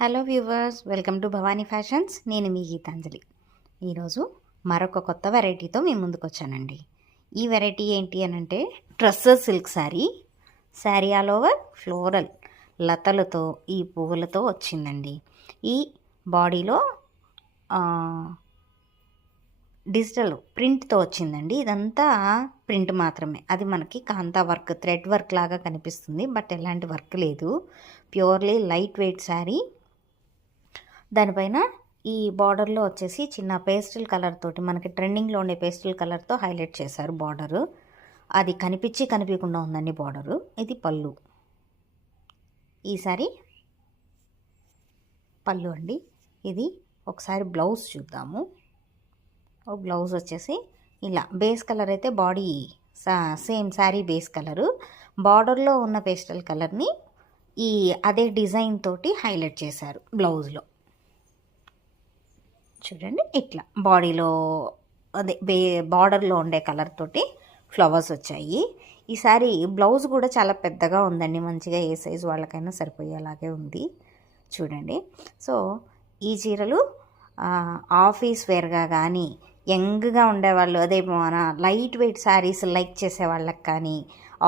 Hello viewers, welcome to Bhavani fashions. నేను మీ గీతాంజలి. ఈరోజు మరొక కొత్త వెరైటీతో మీ ముందుకు వచ్చానండి. ఈ వెరైటీ ఏంటి అని అంటే tussar silk sari all over floral లతలతో ఈ పువ్వులతో వచ్చిందండి. ఈ బాడీలో డిజిటల్ ప్రింట్తో వచ్చిందండి. ఇదంతా ప్రింట్ మాత్రమే. అది మనకి కాంతా వర్క్, థ్రెడ్ వర్క్ లాగా కనిపిస్తుంది, బట్ ఎలాంటి వర్క్ లేదు. Purely light weight sari. దానిపైన ఈ బార్డర్లో వచ్చేసి చిన్న పేస్టల్ కలర్ తోటి, మనకి ట్రెండింగ్లో ఉండే పేస్టల్ కలర్తో హైలైట్ చేశారు బార్డరు. అది కనిపించకుండా ఉందండి బార్డరు. ఇది పళ్ళు. ఈసారి పళ్ళు అండి. ఇది ఒకసారి బ్లౌజ్ చూద్దాము. బ్లౌజ్ వచ్చేసి ఇలా బేస్ కలర్ అయితే body same sari base colour, బార్డర్లో ఉన్న పేస్టల్ కలర్ని ఈ అదే డిజైన్ తోటి హైలైట్ చేశారు బ్లౌజ్లో. చూడండి, ఇట్లా బాడీలో అదే బార్డర్లో ఉండే కలర్ తోటి ఫ్లవర్స్ వచ్చాయి. ఈ శారీ బ్లౌజ్ కూడా చాలా పెద్దగా ఉందండి. మంచిగా ఏ సైజు వాళ్ళకైనా సరిపోయేలాగే ఉంది. చూడండి. సో ఈ చీరలు ఆఫీస్ వేర్గా కానీ, యంగ్గా ఉండేవాళ్ళు, అదే మన లైట్ వెయిట్ శారీస్ లైక్ చేసే వాళ్ళకి కానీ,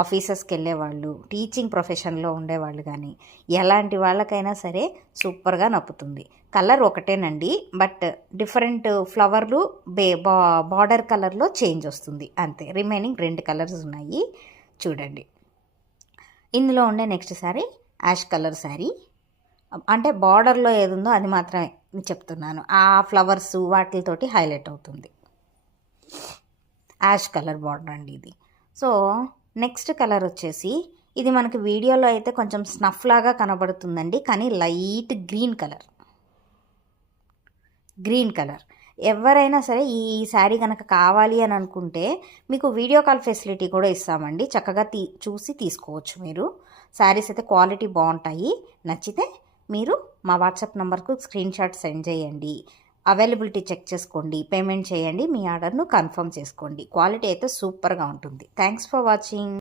ఆఫీసెస్కి వెళ్ళేవాళ్ళు, టీచింగ్ ప్రొఫెషన్లో ఉండేవాళ్ళు కానీ, ఎలాంటి వాళ్ళకైనా సరే సూపర్గా నప్పుతుంది. కలర్ ఒకటేనండి, బట్ డిఫరెంట్ ఫ్లవర్లు బార్డర్ కలర్లో చేంజ్ వస్తుంది అంతే. రిమైనింగ్ 2 కలర్స్ ఉన్నాయి. చూడండి, ఇందులో ఉండే next sari ash colour sari. అంటే బార్డర్లో ఏది ఉందో అది మాత్రమే చెప్తున్నాను. ఆ ఫ్లవర్స్ వాటితోటి హైలైట్ అవుతుంది. యాష్ కలర్ బార్డర్ అండి ఇది. సో నెక్స్ట్ కలర్ వచ్చేసి, ఇది మనకి వీడియోలో అయితే కొంచెం స్నఫ్ లాగా కనబడుతుందండి, కానీ లైట్ గ్రీన్ కలర్. ఎవరైనా సరే ఈ శారీ కనుక కావాలి అని అనుకుంటే మీకు వీడియో కాల్ ఫెసిలిటీ కూడా ఇస్తామండి. చక్కగా చూసి తీసుకోవచ్చు మీరు. శారీస్ అయితే క్వాలిటీ బాగుంటాయి. నచ్చితే మీరు మా వాట్సాప్ నెంబర్కు స్క్రీన్ షాట్ సెండ్ చేయండి. అవైలబిలిటీ చెక్ చేసుకోండి, పేమెంట్ చేయండి, మీ ఆర్డర్ను కన్ఫర్మ్ చేసుకోండి. క్వాలిటీ అయితే సూపర్గా ఉంటుంది. Thanks for watching.